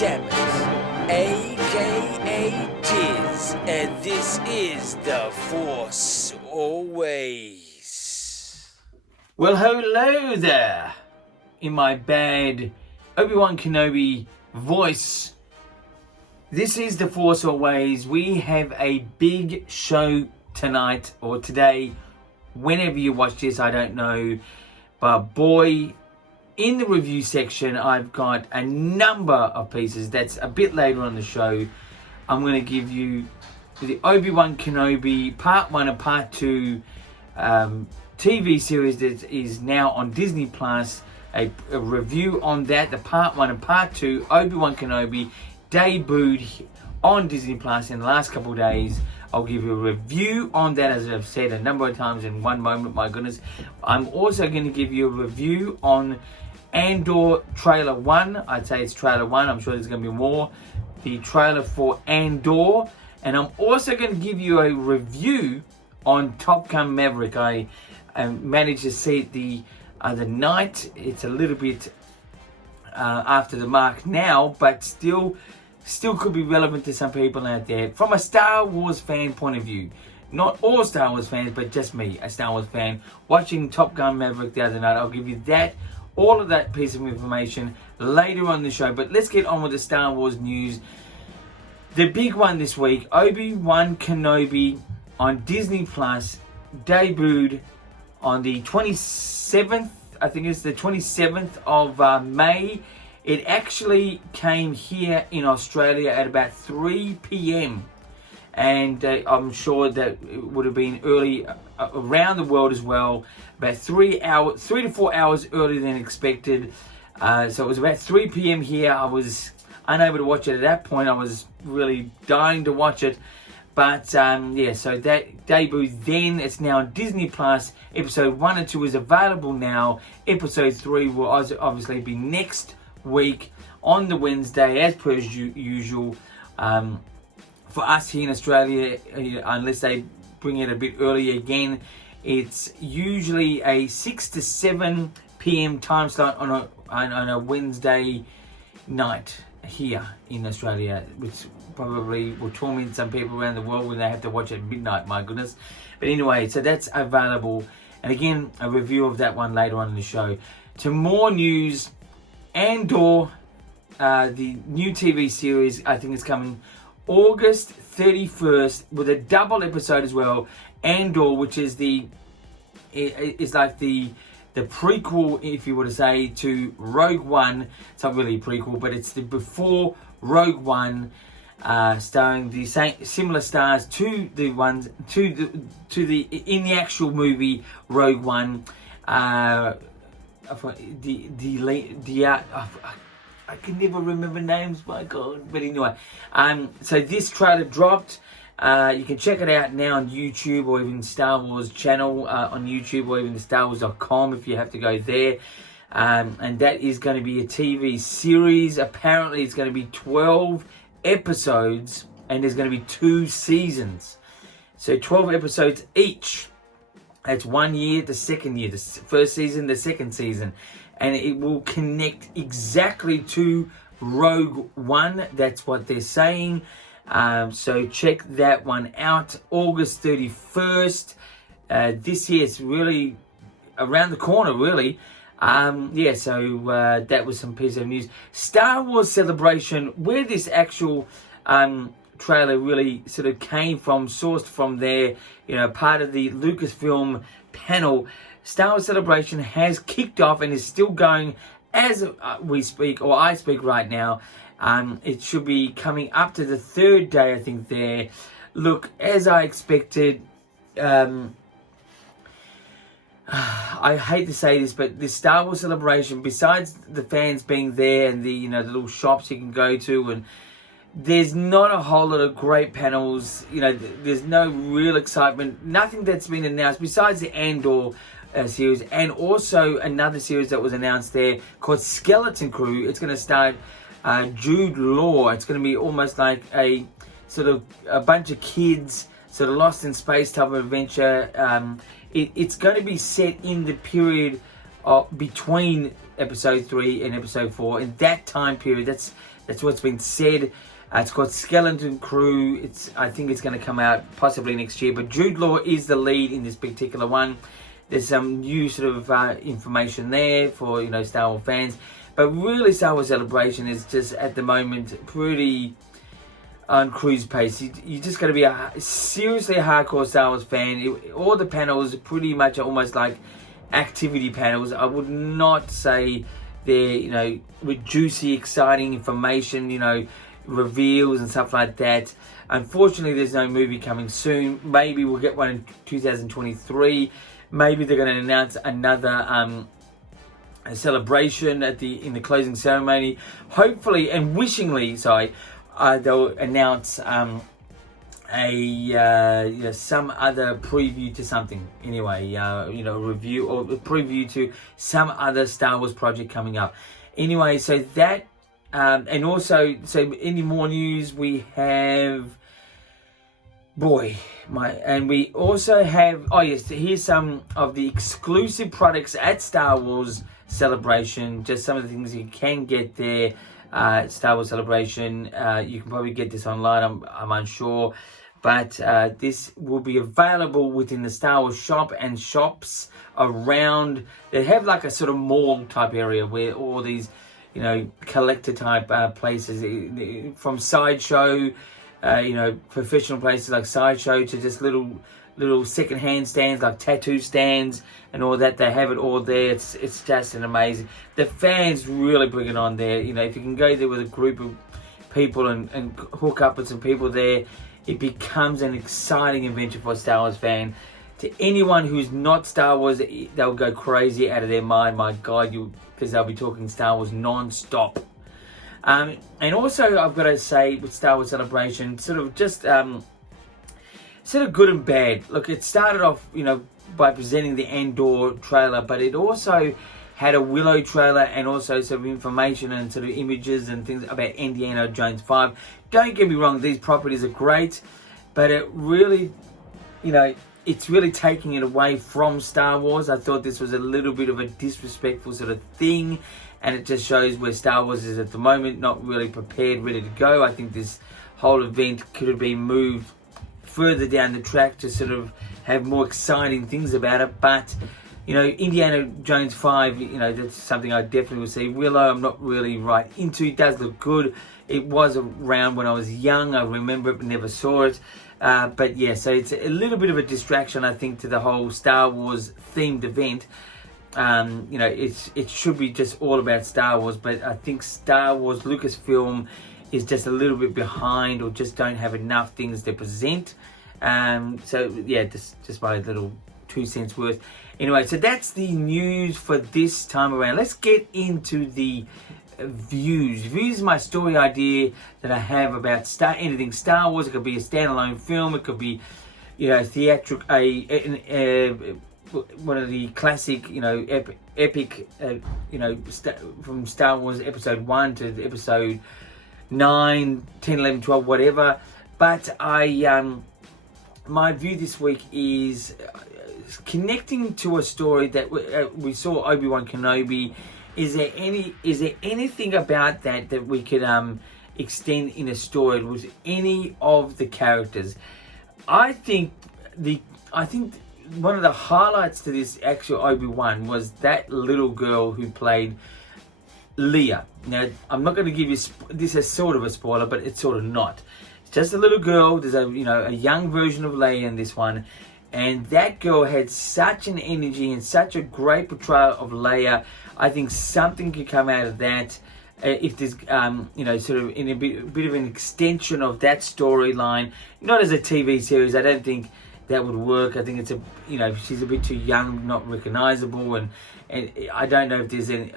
Sammonth, aka Tiz, and this is The Force Always. Well, hello there, in my bad ObiWan Kenobi voice. This is The Force Always. We have a big show tonight, or today, whenever you watch this, I don't know. But boy, in the review section, I've got a number of pieces. That's a bit later on the show. I'm going to give you the ObiWan Kenobi Part 1 and Part 2 TV series that is now on Disney Plus. A review on that, the Part 1 and Part 2, ObiWan Kenobi, debuted on Disney Plus in the last couple of days. I'll give you a review on that, as I've said a number of times in one moment, my goodness. I'm also going to give you a review on Andor Trailer 1. I'd say it's Trailer 1. I'm sure there's going to be more. The trailer for Andor. And I'm also going to give you a review on Top Gun Maverick. I managed to see it the other night. It's a little bit after the mark now, but still could be relevant to some people out there. From a Star Wars fan point of view. Not all Star Wars fans, but just me, a Star Wars fan, watching Top Gun Maverick the other night. I'll give you that, all of that piece of information later on the show. But let's get on with the Star Wars news. The big one this week, ObiWan Kenobi on Disney Plus, debuted on the 27th, I think it's the 27th of May. It actually came here in Australia at about 3 p.m. And I'm sure that it would have been early around the world as well. About 3 to 4 hours earlier than expected. So it was about 3 p.m. here. I was unable to watch it at that point. I was really dying to watch it. But yeah, so that debuted then. It's now on Disney Plus. Episode 1 and 2 is available now. Episode 3 will obviously be next week on the Wednesday, as per usual. For us here in Australia, unless they bring it a bit early again, it's usually a 6 to 7 p.m. time slot on a Wednesday night here in Australia, which probably will torment some people around the world when they have to watch it at midnight, my goodness. But anyway, so that's available. And again, a review of that one later on in the show. To more news, Andor, the new TV series, I think it's coming August 31st with a double episode as well. Andor, which is it's like the prequel, if you were to say, to Rogue One. It's not really a prequel, but it's the before Rogue One, starring the similar stars to the ones in the actual movie Rogue One. I can never remember names, my God. But anyway, so this trailer dropped. You can check it out now on YouTube, or even Star Wars channel on YouTube, or even StarWars.com if you have to go there. And that is going to be a TV series. Apparently, it's going to be 12 episodes, and there's going to be 2 seasons. So 12 episodes each. That's 1 year, the second year, the first season, the second season. And it will connect exactly to Rogue One. That's what they're saying. So check that one out. August 31st. This year, it's really around the corner, really. Yeah, so that was some piece of news. Star Wars Celebration, where this actual trailer really sort of came from, sourced from there, part of the Lucasfilm panel. Star Wars Celebration has kicked off and is still going as we speak, or I speak right now. It should be coming up to the 3rd day, I think, there. Look, as I expected, I hate to say this, but the Star Wars Celebration, besides the fans being there and the the little shops you can go to, and there's not a whole lot of great panels. There's no real excitement. Nothing that's been announced besides the Andor series, and also another series that was announced there called Skeleton Crew. It's going to start Jude Law. It's going to be almost like a sort of a bunch of kids sort of lost in space type of adventure. It's going to be set in the period between episode 3 and episode 4 in that time period. That's what's been said. It's called Skeleton Crew. I think it's going to come out possibly next year. But Jude Law is the lead in this particular one. There's some new sort of information there for Star Wars fans. But really, Star Wars Celebration is just at the moment pretty on cruise pace. You just got to be seriously a hardcore Star Wars fan. All the panels are pretty much almost like activity panels. I would not say they're with juicy, exciting information, reveals and stuff like that. Unfortunately, there's no movie coming soon. Maybe we'll get one in 2023. Maybe they're going to announce another a celebration in the closing ceremony. Hopefully and wishingly, they'll announce some other preview to something. Anyway, review or a preview to some other Star Wars project coming up. Anyway, so that. And also, so any more news we have, and we also have, here's some of the exclusive products at Star Wars Celebration, just some of the things you can get there at Star Wars Celebration. You can probably get this online, I'm unsure, but this will be available within the Star Wars shop and shops around. They have like a sort of mall type area where all these collector type places, from Sideshow, professional places like Sideshow, to just little second-hand stands like tattoo stands and all that. They have it all there. It's just an amazing. The fans really bring it on there. If you can go there with a group of people and hook up with some people there, it becomes an exciting adventure for a Star Wars fan. To anyone who's not Star Wars, they'll go crazy out of their mind. My God, because they'll be talking Star Wars non-stop. And also, I've got to say, with Star Wars Celebration, sort of good and bad. Look, it started off, by presenting the Andor trailer, but it also had a Willow trailer and also some information and sort of images and things about Indiana Jones 5. Don't get me wrong, these properties are great, but it really, it's really taking it away from Star Wars. I thought this was a little bit of a disrespectful sort of thing, and it just shows where Star Wars is at the moment, not really prepared, ready to go. I think this whole event could have been moved further down the track to sort of have more exciting things about it. But, Indiana Jones 5, that's something I definitely will see. Willow, I'm not really right into. It does look good. It was around when I was young. I remember it, but never saw it. But yeah, so it's a little bit of a distraction, I think, to the whole Star Wars themed event. It should be just all about Star Wars, but I think Star Wars Lucasfilm is just a little bit behind, or just don't have enough things to present. So yeah, just my little 2 cents worth. Anyway, so that's the news for this time around. Let's get into the views. Views is my story idea that I have about anything Star Wars. It could be a standalone film. It could be, theatrical, one of the classic, epic, from Star Wars Episode 1 to Episode 9, 10, 11, 12, whatever. But my view this week is connecting to a story that we saw, ObiWan Kenobi. Is there anything about that we could extend in a story with any of the characters? I think one of the highlights to this actual Obi-Wan was that little girl who played Leia. Now, I'm not going to give you this as sort of a spoiler, but it's sort of not. It's just a little girl. There's a young version of Leia in this one, and that girl had such an energy and such a great portrayal of Leia. I think something could come out of that. If there's, sort of in a bit of an extension of that storyline, not as a TV series. I don't think that would work. I think it's she's a bit too young, not recognizable, and I don't know if there's any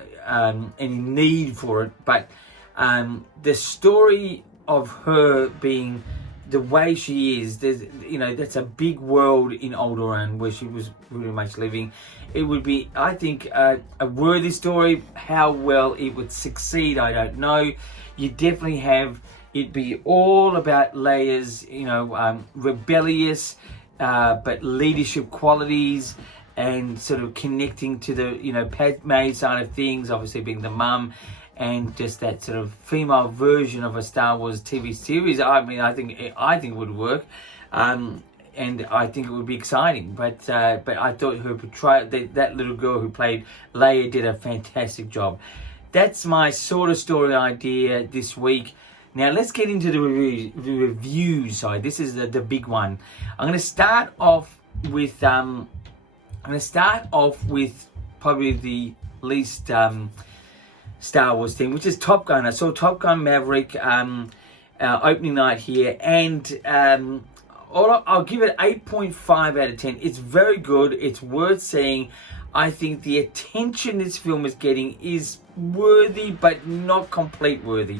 need for it. But the story of her being the way she is, that's a big world in Alderaan where she was really much living. It would be, I think, a worthy story. How well it would succeed, I don't know. You definitely have it be all about Leia's, rebellious, but leadership qualities, and sort of connecting to the, you know, Padme side of things, obviously being the mum, and just that sort of female version of a Star Wars TV series. I mean, I think it would work, and I think it would be exciting. But I thought her portrayal, that little girl who played Leia, did a fantastic job. That's my sort of story idea this week. Now let's get into the review side. This is the big one. I'm going to start off with probably the least Star Wars thing, which is Top Gun. I saw Top Gun Maverick opening night here, and I'll give it 8.5 out of 10. It's very good. It's worth seeing. I think the attention this film is getting is worthy, but not complete worthy.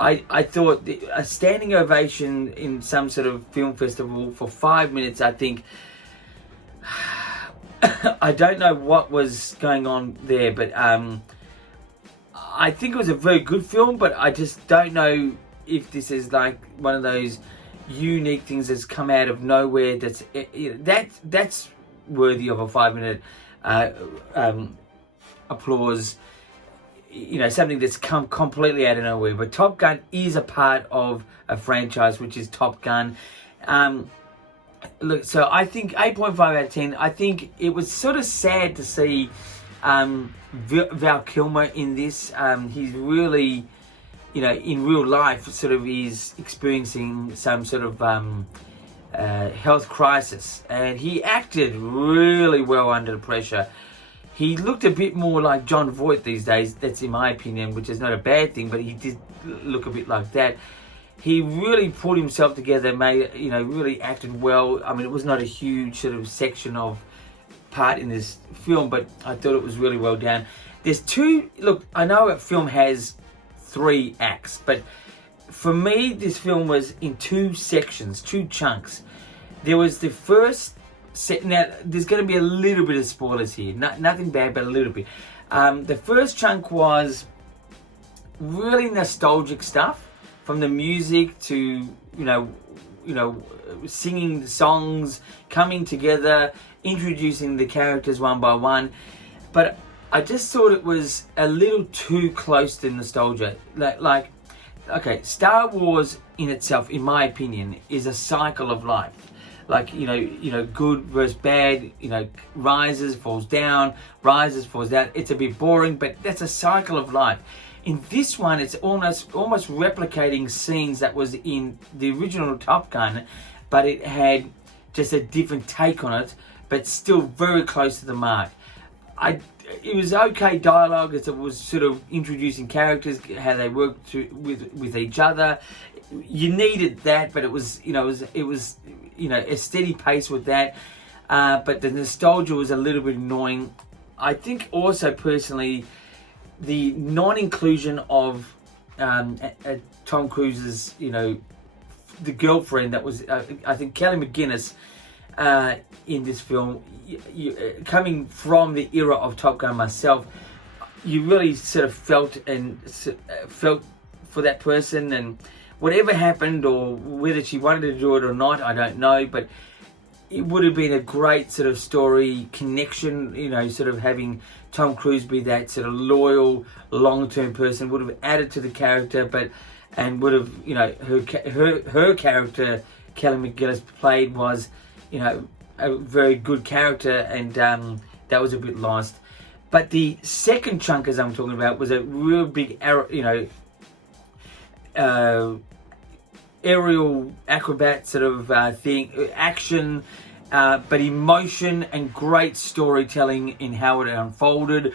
I thought a standing ovation in some sort of film festival for 5 minutes, I think, I don't know what was going on there, but I think it was a very good film, but I just don't know if this is like one of those unique things that's come out of nowhere. That's worthy of a 5 minute applause. You know, something that's come completely out of nowhere. But Top Gun is a part of a franchise, which is Top Gun. Look, so I think 8.5 out of 10. I think it was sort of sad to see Val Kilmer in this. He's really, you know, in real life, sort of is experiencing some sort of health crisis, and he acted really well under the pressure. He looked a bit more like Jon Voight these days. That's in my opinion, which is not a bad thing, but he did look a bit like that. He really pulled himself together, really acted well. I mean, it was not a huge sort of section of part in this film, but I thought it was really well done. There's look, I know a film has 3 acts, but for me, this film was in 2 sections, 2 chunks. There was the first set. Now, there's going to be a little bit of spoilers here. Nothing bad, but a little bit. The first chunk was really nostalgic stuff, from the music to, singing the songs, coming together, introducing the characters one by one. But I just thought it was a little too close to nostalgia. Like, okay, Star Wars in itself, in my opinion, is a cycle of life. Like, good versus bad, rises, falls down, rises, falls down. It's a bit boring, but that's a cycle of life. In this one, it's almost replicating scenes that was in the original Top Gun, but it had just a different take on it, but still very close to the mark. It was okay dialogue, as it was sort of introducing characters, how they worked with each other. You needed that, but it was a steady pace with that. But the nostalgia was a little bit annoying. I think also personally, the non-inclusion of Tom Cruise's, the girlfriend that was, I think, Kelly McGinnis in this film. Coming from the era of Top Gun myself, you really sort of felt for that person, and whatever happened, or whether she wanted to do it or not, I don't know, but it would have been a great sort of story connection, sort of having Tom Cruise be that sort of loyal, long-term person, would have added to the character, and would have, her character, Kelly McGillis played, was, a very good character, and that was a bit lost. But the second chunk, as I'm talking about, was a real big, aerial acrobat sort of thing, action, but emotion and great storytelling in how it unfolded.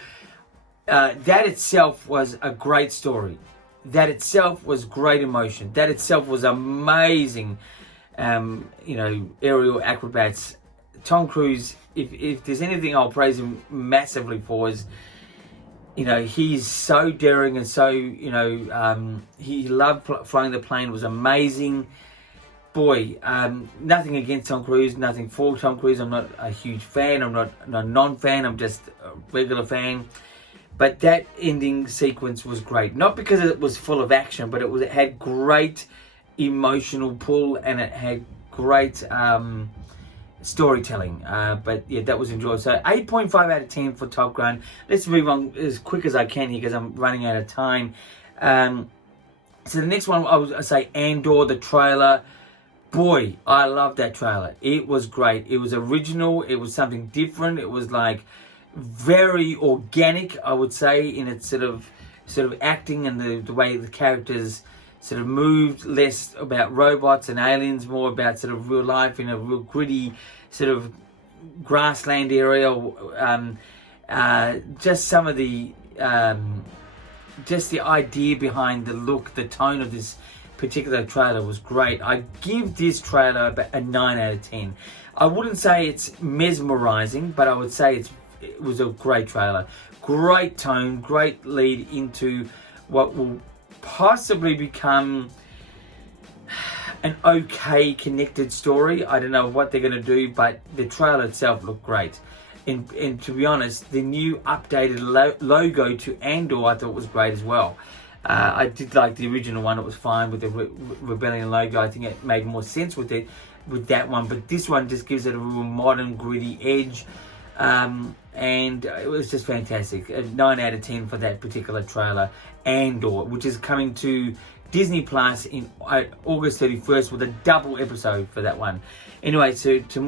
That itself was a great story. That itself was great emotion. That itself was amazing, aerial acrobats. Tom Cruise, if there's anything I'll praise him massively for, is, he's so daring, and so, he loved flying the plane. It was amazing. Boy, nothing against Tom Cruise, nothing for Tom Cruise. I'm not a huge fan. I'm not a non-fan. I'm just a regular fan. But that ending sequence was great. Not because it was full of action, but it had great emotional pull, and it had great storytelling. But yeah, that was enjoyable. So 8.5 out of 10 for Top Gun. Let's move on as quick as I can here because I'm running out of time. So the next one, I would say Andor, the trailer. Boy, I love that trailer. It was great. It was original. It was something different. It was like very organic, I would say, in its sort of acting and the way the characters sort of moved, less about robots and aliens, more about sort of real life in a real gritty sort of grassland area. Just some of the just the idea behind the look, the tone of this particular trailer was great. I give this trailer about a 9 out of 10. I wouldn't say it's mesmerizing, but I would say it was a great trailer. Great tone, great lead into what will possibly become an okay connected story. I don't know what they're going to do, but the trailer itself looked great. And to be honest, the new updated logo to Andor I thought was great as well. I did like the original one. It was fine with the Rebellion logo. I think it made more sense with that one. But this one just gives it a real modern, gritty edge. And it was just fantastic. A 9 out of 10 for that particular trailer. Andor, which is coming to Disney Plus in August 31st with a double episode for that one. Anyway, so to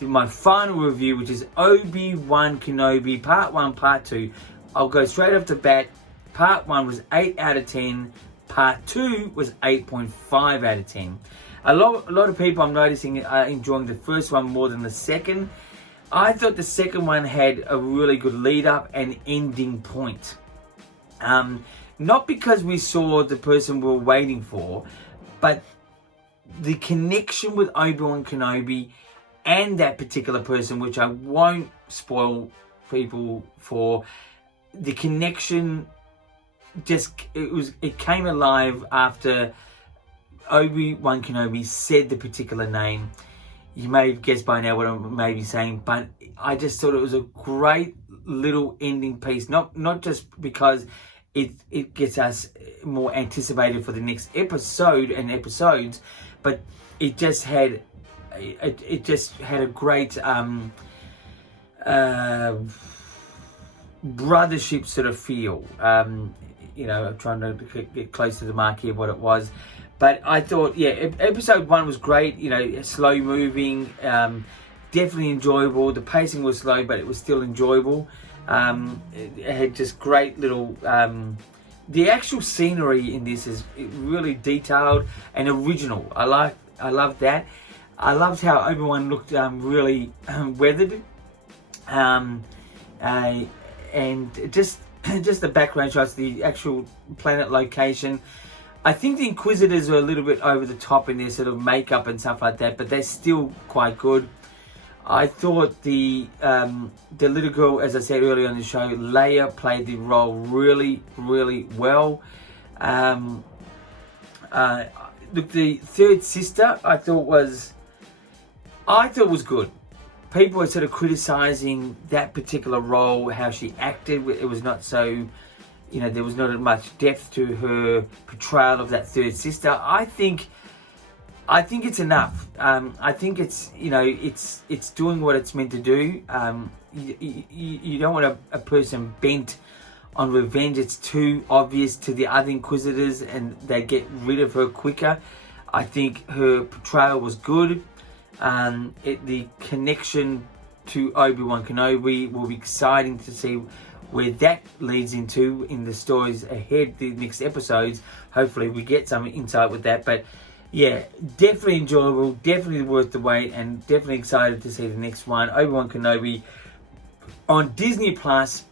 my final review, which is ObiWan Kenobi Part 1, Part 2. I'll go straight off the bat. Part 1 was 8 out of 10. Part 2 was 8.5 out of 10. A lot of people I'm noticing are enjoying the first one more than the second. I thought the second one had a really good lead up and ending point. Not because we saw the person we were waiting for, but the connection with Obi-Wan Kenobi and that particular person, which I won't spoil people for. The connection it came alive after Obi-Wan Kenobi said the particular name. You may have guessed by now what I may be saying, but I just thought it was a great little ending piece. Not just because it gets us more anticipated for the next episode and episodes, but it just had a great brothership sort of feel. I'm trying to get close to the mark here what it was, but I thought episode 1 was great. Slow moving, definitely enjoyable. The pacing was slow, but it was still enjoyable. It had just great little the actual scenery in this is really detailed and original. I love that. I loved how Obi-Wan looked really weathered, and just the background shots, the actual planet location. I think the Inquisitors are a little bit over the top in their sort of makeup and stuff like that, but they're still quite good. I thought the little girl, as I said earlier on the show, Leia, played the role really, really well. Look, the third sister, I thought was good. People were sort of criticizing that particular role, how she acted. It was not so, there was not much depth to her portrayal of that third sister. I think it's enough. I think it's, it's doing what it's meant to do. You don't want a person bent on revenge. It's too obvious to the other Inquisitors and they get rid of her quicker. I think her portrayal was good. The connection to Obi-Wan Kenobi will be exciting to see where that leads into in the stories ahead, the next episodes. Hopefully we get some insight with that. But yeah, definitely enjoyable, definitely worth the wait, and definitely excited to see the next one. Obi-Wan Kenobi on Disney Plus.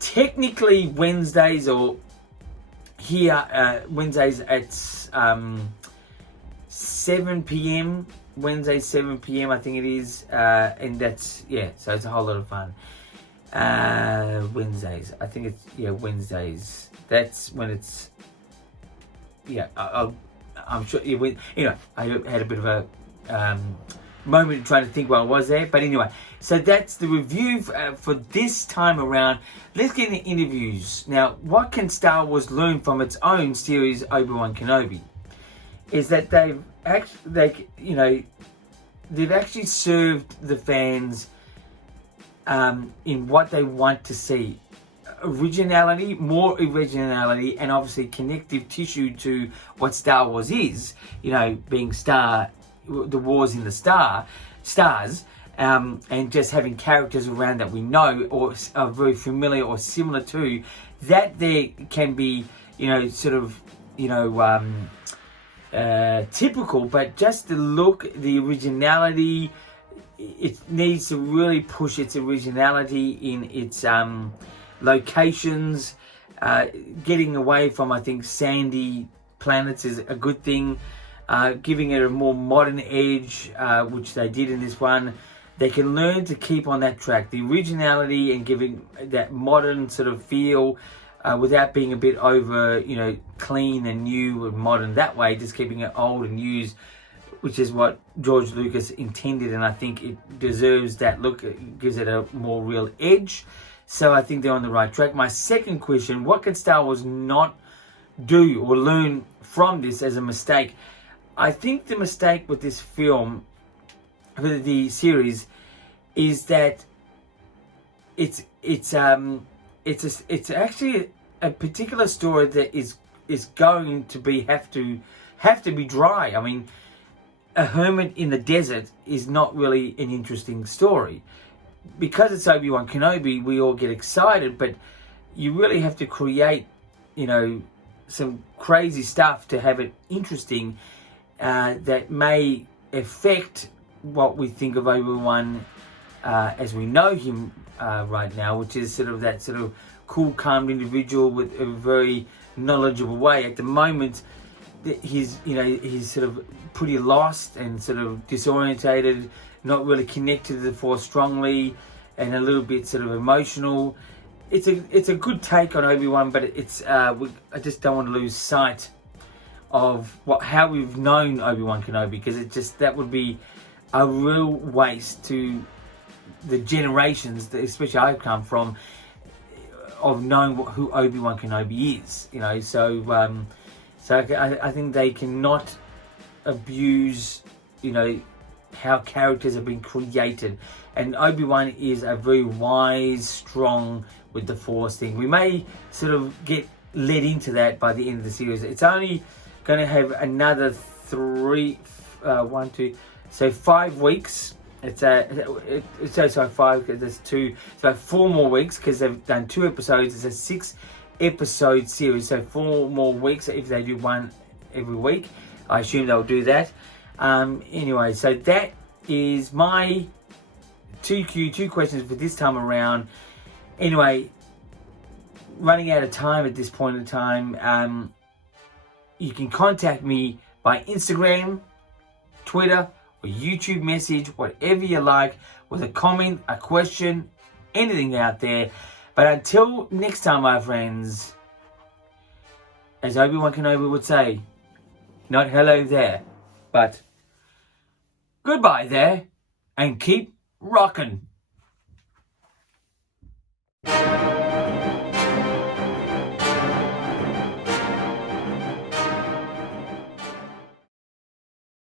Technically Wednesdays, or here Wednesdays at 7 p.m. Wednesday 7 p.m. I think it is, and that's so it's a whole lot of fun. Wednesdays, I think it's Wednesdays. That's when it's I'm sure I had a bit of a moment trying to think while I was there, but anyway, so that's the review for this time around. Let's get into interviews now. What can Star Wars learn from its own series, Obi-Wan Kenobi? Is that they've they've actually served the fans in what they want to see. More originality, and obviously connective tissue to what Star Wars is, being the wars in the stars, and just having characters around that we know or are very familiar or similar to, that there can be, typical, but just the look, the originality, it needs to really push its originality in its locations, getting away from, I think, sandy planets is a good thing, giving it a more modern edge, which they did in this one. They can learn to keep on that track, the originality, and giving that modern sort of feel, without being a bit over, clean and new and modern that way, just keeping it old and used, which is what George Lucas intended, and I think it deserves that look. It gives it a more real edge. So I think they're on the right track. My second question, what can Star Wars not do or learn from this as a mistake? I think the mistake with this film, with the series, is that it's actually a particular story that is going to have to be dry. I mean, a hermit in the desert is not really an interesting story. Because it's ObiWan Kenobi, we all get excited, but you really have to create, some crazy stuff to have it interesting, that may affect what we think of Obi-Wan as we know him right now, which is sort of cool, calm individual with a very knowledgeable way. At the moment, he's sort of pretty lost and sort of disorientated, not really connected to the Force strongly, and a little bit sort of emotional. It's a good take on Obi-Wan, but I just don't want to lose sight of how we've known Obi-Wan Kenobi, because that would be a real waste to the generations, especially I've come from, of knowing who Obi-Wan Kenobi is. So I think they cannot abuse, how characters have been created. And Obi-Wan is a very wise, strong with the Force thing. We may sort of get led into that by the end of the series. It's only going to have another 5 weeks. Five, because there's 2, so 4 more weeks, because they've done 2 episodes. It's a 6-episode series, so 4 more weeks if they do one every week. I assume they'll do that. Anyway, so that is my 2 questions for this time around. Anyway, running out of time at this point in time. You can contact me by Instagram, Twitter, or YouTube message, whatever you like, with a comment, a question, anything out there. But until next time, my friends, as Obi-Wan Kenobi would say, not hello there, but goodbye there, and keep rocking.